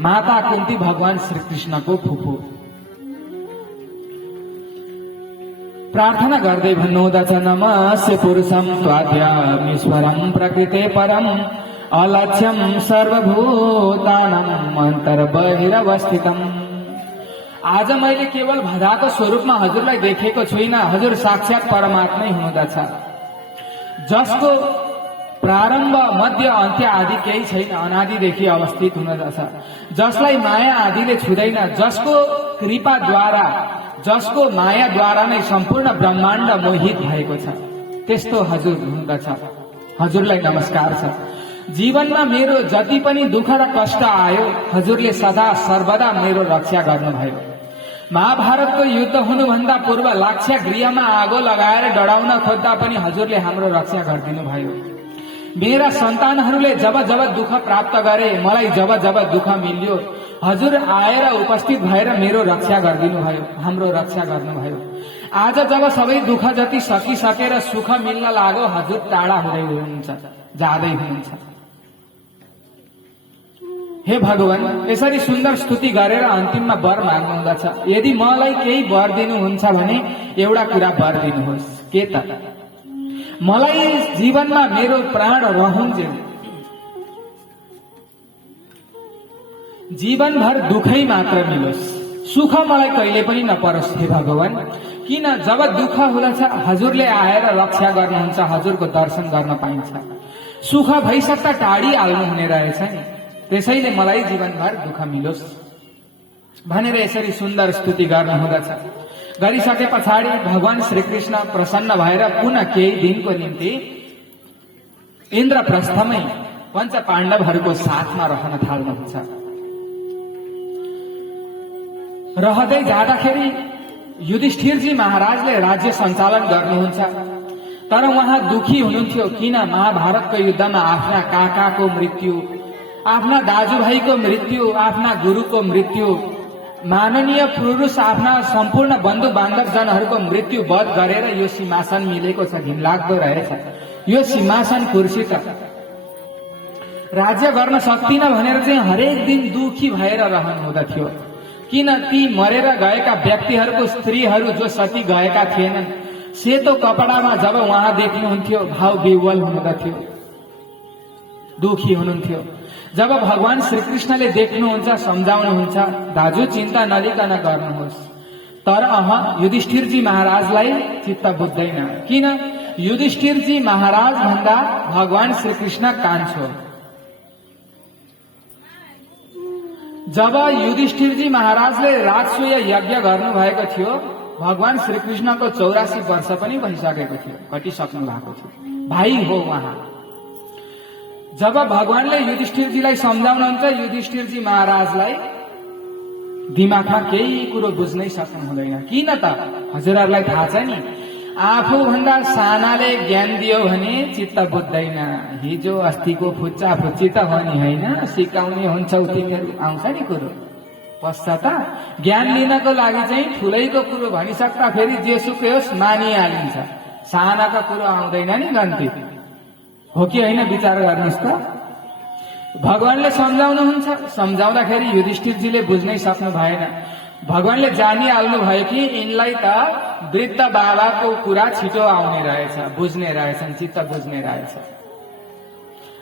माता कुन्ती भगवान श्रीकृष्णको फुपू प्रार्थना गर्दै भन्नुहुँदछ, नमस्य पुरुषं त्वाद्यामीश्वरं प्रकृते परम अलक्ष्यं सर्वभूतानां अन्तर्बहिरवस्थितम्। आज मैले केवल भदाको स्वरूपमा हजुरलाई देखेको छुइनँ, हजुर साक्षात परमात्मै हुनुहुँदछ, जसको प्रारम्भ मध्य अन्त्य आदि केही छैन, अनादिदेखि अवस्थित हुँदछ, जसलाई माया आदिले छुँदैन, जसको कृपाद्वारा, जसको मायाद्वारा नै सम्पूर्ण ब्रह्माण्ड मोहित भएको छ, त्यस्तो हजुर हुनुहुँदछ। हजुरलाई नमस्कार छ। जीवनमा मेरो जति पनि दुःख र कष्ट आयो हजुरले सदा सर्वदा मेरो रक्षा गर्नुभयो। महाभारतको युद्ध हुनुभन्दा पूर्व लाक्षागृहमा आगो लगाएर डढाउन खोज्दा पनि हजुरले हाम्रो रक्षा गरिदिनु भयो। मेरा सन्तानहरूले जब जब दुःख प्राप्त गरे, मलाई जब जब दुःख मिल्यो, हजुर आएर उपस्थित भएर मेरो रक्षा गरिदिनु भयो, हाम्रो रक्षा गर्नुभयो। आज जब सबै दुःख जति सकिसकेर सुख मिल्न लाग्यो, हजुर टाढा हुँदै हुनुहुन्छ, जाँदै हुनुहुन्छ। हे भगवान, यसरी सुन्दर स्तुति गरेर अन्तिममा वर माग्नुहुँदछ। यदि मलाई केही वर दिनुहुन्छ भने एउटा कुरा वर दिनुहोस्। के त? मलाई जीवनमा मेरो प्राण रहन्जेल जीवनभर दुःखै मात्र मिलोस्, सुख मलाई कहिले पनि नपरोस्। हे भगवान, किन जब दुःख हुँदछ हजुरले आएर रक्षा गर्नुहुन्छ, हजुरको दर्शन गर्न पाइन्छ, सुख भइसक्दा टाढी हाल्नु हुने रहेछ नि, त्यसैले मलाई जीवनभर दुःख मिलोस् भनेर यसरी सुन्दर स्तुति गर्नुहुँदछ। गरिसके पछाडि भगवान श्रीकृष्ण प्रसन्न भएर पुनः केही दिनको निम्ति इन्द्रप्रस्थमै पञ्च पाण्डवहरूको साथमा रहन थाल्नुहुन्छ। रहँदै जाँदाखेरि युधिष्ठिरजी महाराजले राज्य सञ्चालन गर्नुहुन्छ, तर उहाँ दुखी हुनुहुन्थ्यो। किन? महाभारतको युद्धमा आफ्ना काकाको मृत्यु, आफ्ना दाजुभाइको मृत्यु, आफ्ना गुरुको मृत्यु, माननीय पुरुष आफ्ना सम्पूर्ण बन्धु बान्धवजनहरूको मृत्यु वध गरेर यो सिंहासन मिलेको छ। घिनलाग्दो रहेछ यो सिंहासन कुर्सी त राज्य गर्न सक्दिन भनेर चाहिँ हरेक दिन दुखी भएर रहनु हुँदथ्यो। किन? ती मरेर गएका व्यक्तिहरूको स्त्रीहरू जो सती गएका थिएनन्, सेतो कपडामा जब उहाँ देख्नुहुन्थ्यो भाव विह्वल हुनुहुँदथ्यो, दुखी हुनुहुन्थ्यो। जब भगवान श्रीकृष्णले देख्नुहुन्छ, सम्झाउनुहुन्छ, दाजु चिन्ता नलिकन गर्नुहोस्, तर युधिष्ठिरजी महाराजलाई चित्त बुझ्दैन। किन? युधिष्ठिरजी महाराज भन्दा भगवान श्रीकृष्ण कान्छो। जब युधिष्ठिरजी महाराजले राजसूय यज्ञ गर्नु भएको थियो, भगवान श्रीकृष्णको 84 वर्ष पनि भइसकेको थियो, घटिसक्नु भएको थियो। भाइ हो उहाँ। जब भगवानले युधिष्ठिरजीलाई सम्झाउनुहुन्छ, युधिष्ठिरजी महाराजलाई दिमागमा केही कुरो बुझ्नै सक्नु हुँदैन। किन त? हजुरहरूलाई थाहा छ नि, आफूभन्दा सानाले ज्ञान दियो भने चित्त बुझ्दैन। हिजो अस्तिको फुच्चा फुच्ची त हो नि, होइन? सिकाउने हुन्छ तिनीहरू, आउँछ नि कुरो पश्च त। ज्ञान लिनको लागि चाहिँ ठुलैको कुरो भनिसक्दा फेरि जेसुकै होस् मानिहालिन्छ, सानाका कुरो आउँदैन नि गन्ती, हो कि होइन? विचार गर्नुहोस् त। भगवानले सम्झाउनुहुन्छ, सम्झाउँदाखेरि युधिष्ठिरजीले बुझ्नै सक्नु भएन। भगवानले जानिहाल्नु भयो कि यिनलाई त वृद्ध बाबाको कुरा छिटो आउने रहेछ, बुझ्ने रहेछन्, चित्त बुझ्ने रहेछ।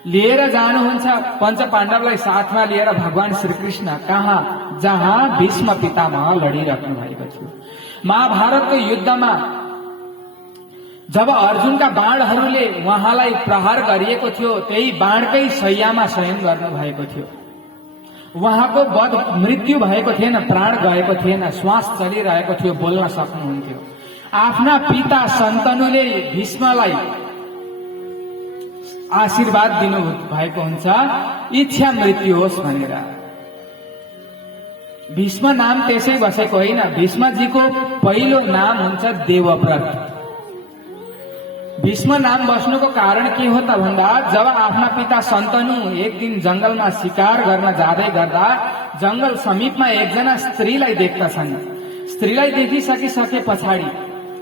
लिएर जानुहुन्छ पञ्च पाण्डवलाई साथमा लिएर भगवान श्रीकृष्ण कहाँ, जहाँ भीष्म पितामह लडिराख्नु भएको थियो। महाभारतको युद्धमा जब अर्जुनका बाणहरूले उहाँलाई प्रहार गरिएको थियो, त्यही बाणकै शैयामा शयन गर्नु भएको थियो। उहाँको मृत्यु भएको थिएन, प्राण गएको थिएन, श्वास चलिरहेको थियो, बोल्न सक्नुहुन्थ्यो। आफ्ना पिता शन्तनुले भीष्मलाई आशीर्वाद दिनु भएको हुन्छ, इच्छा मृत्यु होस् भनेर। भीष्म नाम त्यसै बसेको होइन, भीष्मजीको पहिलो नाम हुन्छ देवव्रत। भीष्म नाम बस्नुको कारण के हो त भन्दा, जब आफ्ना पिता शन्तनु एक दिन जंगलमा शिकार गर्न जाँदै गर्दा जंगल समीपमा एकजना स्त्रीलाई देख्दछन्। स्त्रीलाई देखिसके पछाडि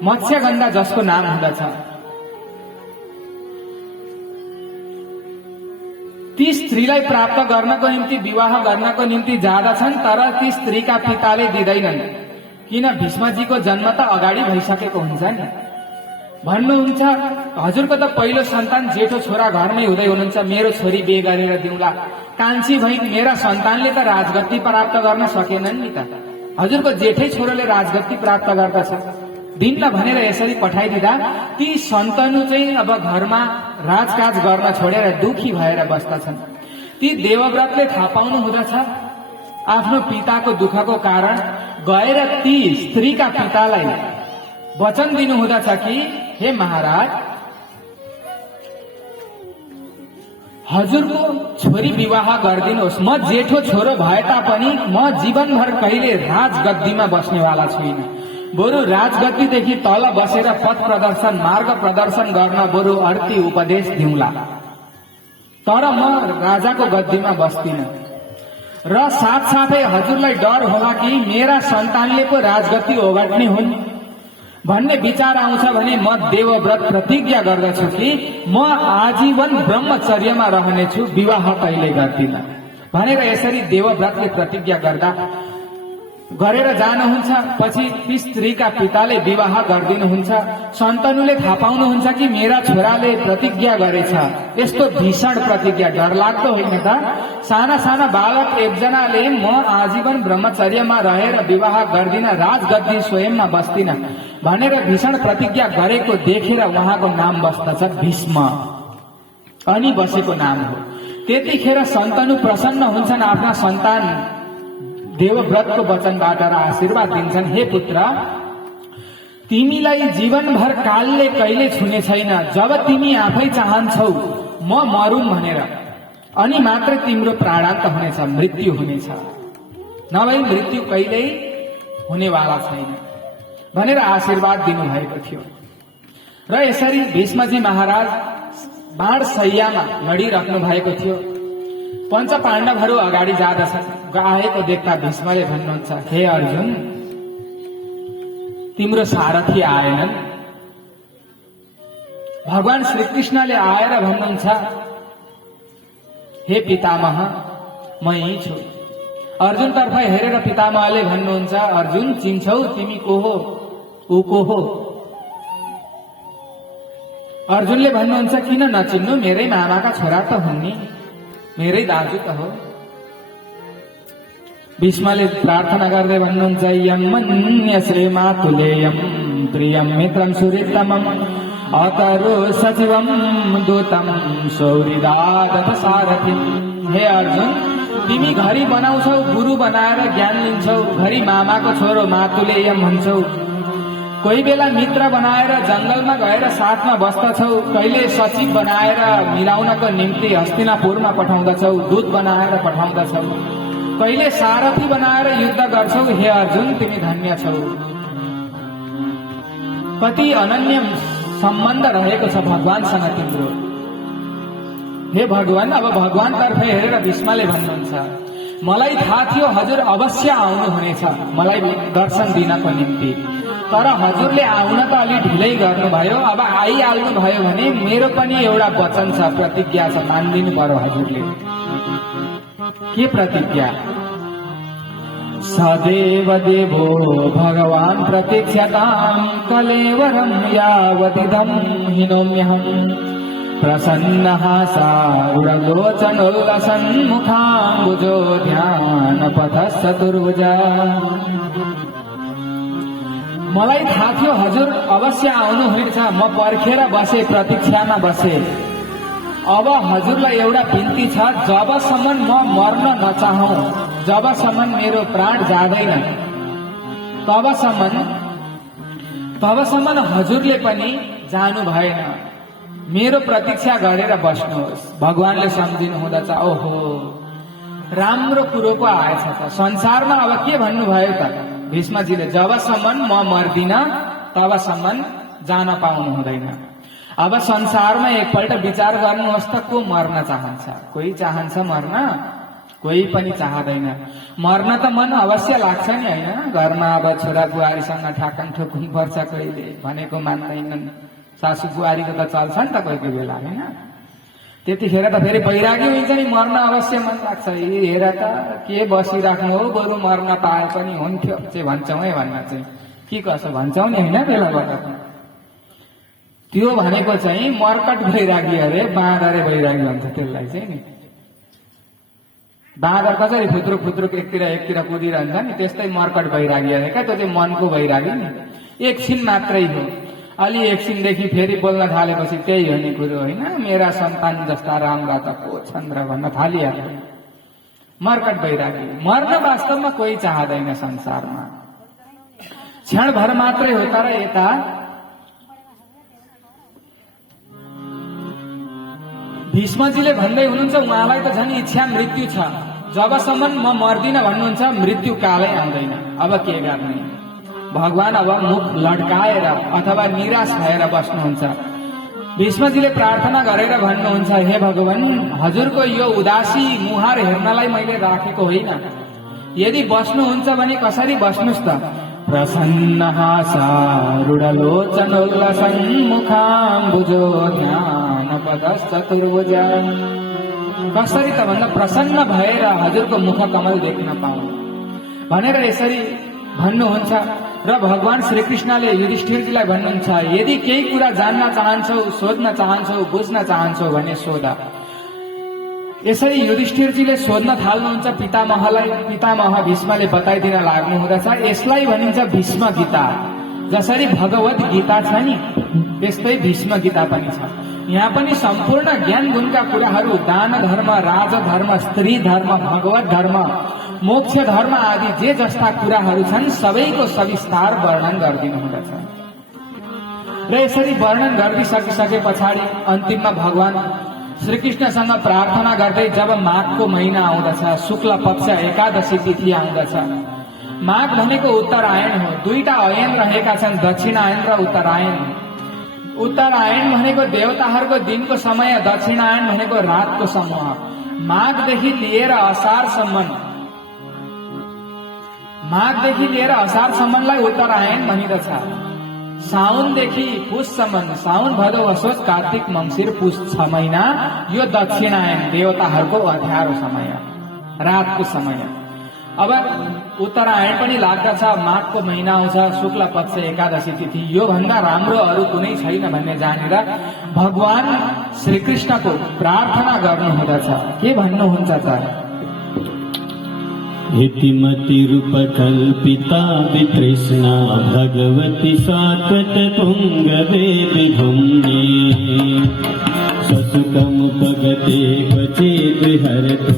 मत्स्यगन्धा जसको नाम हुँदछ, ती स्त्रीलाई प्राप्त गर्नको निम्ति, विवाह गर्नको निम्ति जाँदछन्, तर ती स्त्रीका पिताले दिँदैनन्। किन? भीष्मजीको जन्म त अगाडि भइसकेको हुन्छ नि। भन्नुहुन्छ हजुरको त पहिलो सन्तान जेठो छोरा घरमै हुँदै हुनुहुन्छ, मेरो छोरी बिहे गरेर दिउँला, कान्छी भइन्, मेरा सन्तानले त राजगद्दी प्राप्त गर्न सकेनन् नि त, हजुरको जेठै छोरोले राजगद्दी प्राप्त गर्दछ, दिन्न भनेर यसरी पठाइदिँदा ती सन्तनु चाहिँ अब घरमा राजकाज गर्न छोडेर दुखी भएर बस्दछन्। ती देवव्रतले थाहा पाउनु हुँदछ आफ्नो पिताको दुःखको कारण, गएर ती स्त्रीका पितालाई वचन दिनु हुँदछ कि हे महाराज, हजुरको छोरी विवाह गरिदिनुहोस्, म जेठो छोरो भए तापनि म जीवनभर कहिले राजगद्दीमा बस्नेवाला छुइनँ, बरु राजगद्दीदेखि तल बसेर पथ प्रदर्शन, मार्ग प्रदर्शन गर्न बरु अर्थी उपदेश दिउँला, तर म राजाको गद्दीमा बस्दिनँ। र साथसाथै हजुरलाई डर होला कि मेरा सन्तानले पो राजगद्दी ओगट्ने हुन् भन्ने विचार आउँछ भने म देवव्रत प्रतिज्ञा गर्दछु कि म आजीवन ब्रह्मचर्यमा रहनेछु, विवाह कहिले गर्दिनँ भनेर यसरी देवव्रतले प्रतिज्ञा गरेर जानुहुन्छ। पछि ती स्त्रीका पिताले विवाह गरिदिनुहुन्छ। शन्तनुले थाहा पाउनुहुन्छ कि मेरा छोराले प्रतिज्ञा गरेछ, यस्तो भीषण प्रतिज्ञा डरलाग्दो होइन त। साना साना बालक एकजनाले म आजीवन ब्रह्मचर्यमा रहेर विवाह गर्दिन, राजगद्दी स्वयंमा बस्दिन भनेर भीषण प्रतिज्ञा गरेको देखेर उहाँको नाम बस्दछ भीष्म, अनि बसेको नाम हो। त्यतिखेर शन्तनु प्रसन्न हुन्छन्, आफ्ना सन्तान देवव्रतको वचनबाट र आशीर्वाद दिन्छन्, हे पुत्र, तिमीलाई जीवनभर कालले कहिले छुने छैन, जब तिमी आफै चाहन्छौ म मरुम भनेर, अनि मात्र तिम्रो प्राणान्त हुनेछ, मृत्यु हुनेछ, नभए मृत्यु कहिल्यै हुनेवाला छैन। भनेर आशीर्वाद दिनुभएको थियो। र यसरी भीष्मजी महाराज बाणशय्यामा लडिराख्नु भएको थियो। पञ्च पाण्डवहरू अगाडि जाँदछन्। आएको देख्दा भीष्मले भन्नुहुन्छ, हे अर्जुन, तिम्रो सारथी आएनन्। भगवान श्रीकृष्णले आएर भन्नुहुन्छ, हे पितामह, म यही छु। अर्जुन तर्फ हेरेर पितामहले भन्नुहुन्छ, अर्जुन चिन्छौ तिमी को हो, ऊ को हो? अर्जुनले भन्नुहुन्छ, किन नचिन्नु, मेरै मामाका छोरा त हुन् नि, मेरै दाजु त हो। भीष्मले प्रार्थना गर्दै भन्नुहुन्छ, यम मन्यसे मातुलेयम प्रियम मित्रम सुहृतमम अतरो सचिवम दूतम सौहृदादत सारथि। हे अर्जुन, तिमी घरि बनाउँछौ, गुरु बनाएर ज्ञान लिन्छौ, घरि मामाको छोरो मातुलेयम भन्छौ, कोही बेला मित्र बनाएर जंगलमा गएर साथमा बस्दछौ, कहिले सचिव बनाएर मिलाउनको निम्ति हस्तिनापुरमा पठाउँदछौ, दूत बनाएर पठाउँदछौ, कहिले सारथी बनाएर युद्ध गर्छौ। हे अर्जुन, तिमी धन्य छौ। कति अनन्य सम्बन्ध रहेको छ भगवानसँग तिम्रो। हे भगवान, अब भगवान तर्फ हेरेर भीष्मले भन्नुहुन्छ, मलाई थाहा थियो हजुर अवश्य आउनुहुनेछ मलाई दर्शन दिनको निम्ति, तर हजुरले आउन त अलि ढिलै गर्नुभयो। अब आइहाल्नु भयो भने मेरो पनि एउटा वचन छ, प्रतिज्ञा छ, मानिदिनु पर्यो हजुरले। के प्रतिज्ञा? सदैव देवो भगवान प्रतीक्षतां कलेवरं यावदिदं हिनोम्यहं प्रसन्नः सारुणलोचनोल्लसन्मुखाम्बुजो ध्यानपथः चतुर्भुजा। मलाई थाहा थियो हजुर अवश्य आउनुहुनेछ। म पर्खेर बसे, प्रतीक्षामा बसे। अब हजुरलाई एउटा बिन्ती छ, जबसम्म म मर्न नचाहौं, जबसम्म मेरो प्राण जाँदैन, तबसम्म हजुरले पनि जानु भएन। मेरो प्रतीक्षा गरेर बस्नुहोस्। भगवानले सम्झिनु हुँदछ, ओहो राम्रो कुरो पो आएछ त। संसारमा अब के भन्नुभयो त भीष्मजीले, जबसम्म म मर्दिन तबसम्म जान पाउनु हुँदैन। अब संसारमा एकपल्ट विचार गर्नुहोस् त, को मर्न चाहन्छ? कोही चाहन्छ मर्न? कोही पनि चाहदैन। मर्न त मन अवश्य लाग्छ नि, होइन? घरमा अब छोरा बुहारीसँग ठाकन ठोकुन पर्छ, कहिले भनेको मान्दैनन्। सासू बुहारीको त चल्छ नि त कोही कोही बेला, होइन? त्यतिखेर त फेरि बैरागी हुन्छ नि, मर्न अवश्य मन लाग्छ। हेर त के बसिराख्नु हो, बरु मर्न पाए पनि हुन्थ्यो चाहिँ भन्छौँ है। भन्न चाहिँ के कसो भन्छौँ नि, होइन? बेला बेला त्यो भनेको चाहिँ मर्कट बैरागी अरे, बाँदरे बैरागी भन्छ त्यसलाई चाहिँ नि। बाँदर कसरी फुत्रुक फुत्रुक एकतिर कुदिरहन्छ नि, त्यस्तै मर्कट बैरागी अरे क्या। त्यो चाहिँ मनको बैरागी नि, एकछिन मात्रै हो। अलि एकछिनदेखि फेरि बोल्न थालेपछि त्यही हो नि कुरो, होइन? मेरा सन्तान जस्ता राम्रा त को छन् र भन्न थालिहाल्यो। मर्कट बैरागी। मर्न वास्तवमा कोही चाहदैन संसारमा, क्षणभर मात्रै हो। तर यता भीष्मजीले भन्दै हुनुहुन्छ, उहाँलाई त झन् इच्छा मृत्यु छ। जबसम्म म मर्दिन भन्नुहुन्छ, मृत्यु कालै आउँदैन। अब के गर्ने? भगवान अब मुख लड्काएर अथवा निराश भएर बस्नुहुन्छ। भीष्मजीले प्रार्थना गरेर भन्नुहुन्छ, हे भगवान, हजुरको यो उदासी मुहार हेर्नलाई मैले राखेको होइन। यदि बस्नुहुन्छ भने कसरी बस्नुस् त? प्रसन्नः सारुणलोचनोल्लसन्मुखाम्बुजो ध्यानपथः चतुर्भुजा। कसरी त भन्दा प्रसन्न भएर हजुरको मुख कमल देख्न पाऊँ भनेर यसरी भन्नुहुन्छ। र भगवान श्रीकृष्णले युधिष्ठिरजीलाई भन्नुहुन्छ, यदि केही कुरा जान्न चाहन्छौ, सोध्न चाहन्छौ, बुझ्न चाहन्छौ भने सोध। यसरी युधिष्ठिरजीले सोध्न थाल्नुहुन्छ पितामहलाई। पितामह भीष्मले बताइदिन लाग्नु हुँदछ। यसलाई भनिन्छ भीष्म गीता। जसरी भगवत गीता छ नि, त्यस्तै भीष्म गीता पनि छ। यहाँ पनि सम्पूर्ण ज्ञान गुणका कुराहरू, दान धर्म, राज धर्म, स्त्री धर्म, भगवत धर्म, मोक्ष धर्म आदि जे जस्ता कुराहरू छन् सबैको सविस्तार वर्णन गरिदिनु हुँदछ। र यसरी वर्णन गरिसके पछाडि अन्तिममा भगवान श्रीकृष्णसँग प्रार्थना गर्दै जब माघको महिना आउँदछ, शुक्ल पक्ष एकादशी तिथि आउँदछ, माघ भनेको उत्तरायण हो। दुईटा अयन रहेका छन्, दक्षिणायन र उत्तरायण। उत्तरायण भनेको देवताहरूको दिनको समय, दक्षिणायन भनेको रातको समूह। माघदेखि लिएर असारसम्मलाई उत्तरायण भनिदछ। साउनदेखि पुससम्म, साउन भदौ असोज कार्तिक मङ्सिर पुस 6 महिना यो दक्षिणायन, देवताहरूको अँध्यारो समय, रातको समय। अब उत्तरायण पनि लाग्दछ, माघको महिना आउँछ, शुक्ल पक्ष एकादशी तिथि। यो भन्दा राम्रो अरू कुनै छैन भन्ने जानेर भगवान श्रीकृष्णको प्रार्थना गर्नुहुँदछ। के भन्नुहुन्छ त? इतिमतिरुपकल्पिता वितृष्णा भगवती सात्वत पुंगवे विधुम्ने ससुकमुपगते क्वचिद् विहरतु।